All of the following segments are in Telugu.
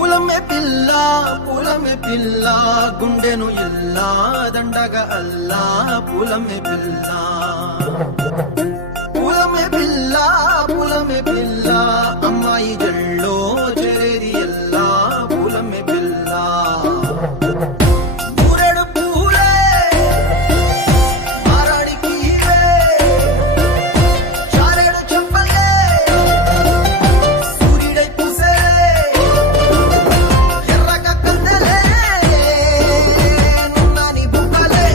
పూలమే పిల్ల గుండెను ఇల్లా దండగా అల్లా పూలమే పిల్ల అమ్మాయి జల్లో చేరేది ఎల్లా పూలమే పిల్ల మూరెడు పూలే మారాడికి చారేడు చెప్పలే సూర్యుడై పూసే ఎర్రగా కత్తలే నున్నాని బుక్కలే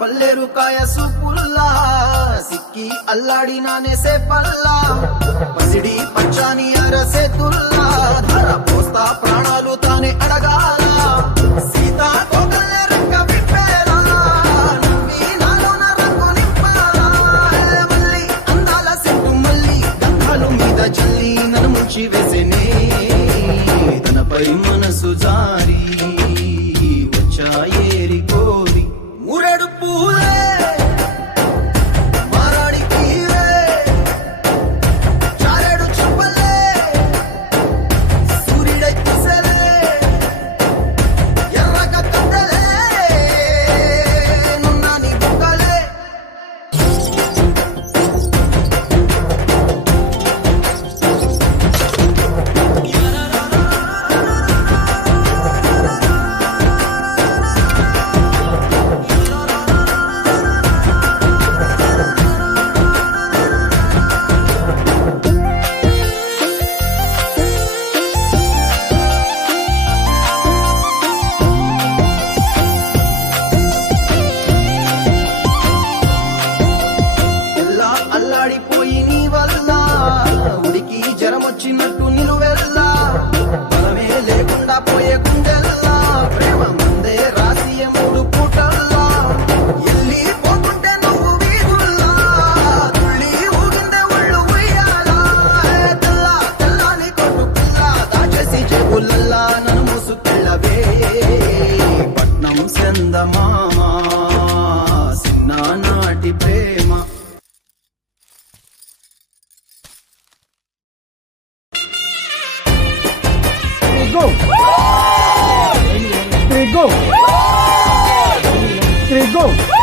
పల్లేరు కాయసు పుల్లా సిక్కి అల్లాడి నానేసే పల్లా పసిడి పచ్చాని అరసే తుల్లా ధర పోస్తా ప్రాణాలు తానే అడగాల సీతా కోకల్లే రంగ విప్పేరా నవ్వి నాలోన రంగు నింపారా మళ్ళీ అందాల సెట్టు మళ్ళీ గంధాలు మీద చల్లి నన్ను ముంచి వేసేనే తనపై మనసు జారి వచ్చాయేరి కోరి మూరెడు పూలే మారాడికి చారేడు చెప్పలే సూర్యుడై పూసలే ఎర్రగా కత్తలే నున్నాని బుక్కలే అల్లాడిపోయి నీ వల్ల ఉడికి జ్వరం వచ్చినట్టు నిలువెల్లా బలమే లేకుండా పోయే గుండెల్లా ప్రేమ ముందే రాసి మూడు పూటల్లా ఎల్లి పోతుంటే నువ్వు వీధుల్లా తుళ్ళి ఊగిందే ఒళ్ళు ఉయ్యాలా తెల్లాని కొట్టు పిల్ల దాచేసి చెవులల్లా నన్ను మూసుకెళ్ళవే పట్నం చందమామా చిన్ననాటి ప్రేమ Go! 3 go! 3 go!